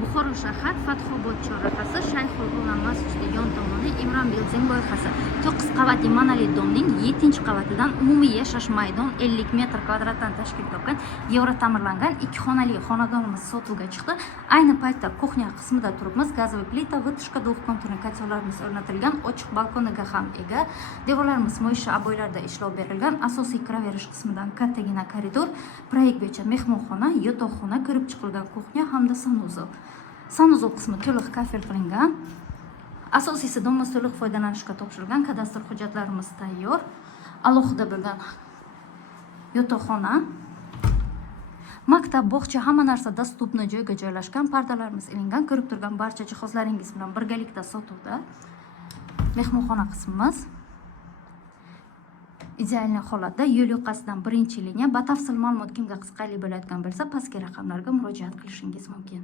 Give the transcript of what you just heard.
Buxoro shahar Fathobod chorrahasi Shayxul Ulamo masjidi yon tomoni Imron Building loyihasi 9 qavatli monolit domning 7-qavatidan umumiy yashash maydon 50 metr kvadratdan tashkil topgan yevro ta'mirlangan 2 xonali xonadonimiz sotuvga chiqdi. Ayni paytda kuxnya qismida turibmiz. Gazoviy plita, вытяжка двухконтурный kotellarimiz o'rnatilgan, ochiq balkoniga ham ega. Devorlarimiz mo'ysha aboylarda ishlov berilgan. Asosiy kiraverish qismidan kattagina koridor, proyekt bo'yicha mehmonxona, yotoqxona, kirib chiqilgan kuxnya hamda sanuzel. Sanuzel qismi to'liq kafel qilingan. Asosiysi domimiz to'liq foydalanishga topshirilgan. Kadastr hujjatlarimiz tayyor. Alohida bo'lgan yotoqxona, maktab, bog'cha, hamma narsa dostupni joyga joylashgan. Pardalarimiz ilingan. Ko'rib turgan barcha jihozlaringiz bilan birgalikda sotuvda. Mehmonxona qismimiz ideal holatda, yo'l yoqasidan birinchi liniya. Batafsil ma'lumot kimga qiziqarli bo'layotgan bo'lsa, pastki raqamlarga murojaat qilishingiz mumkin.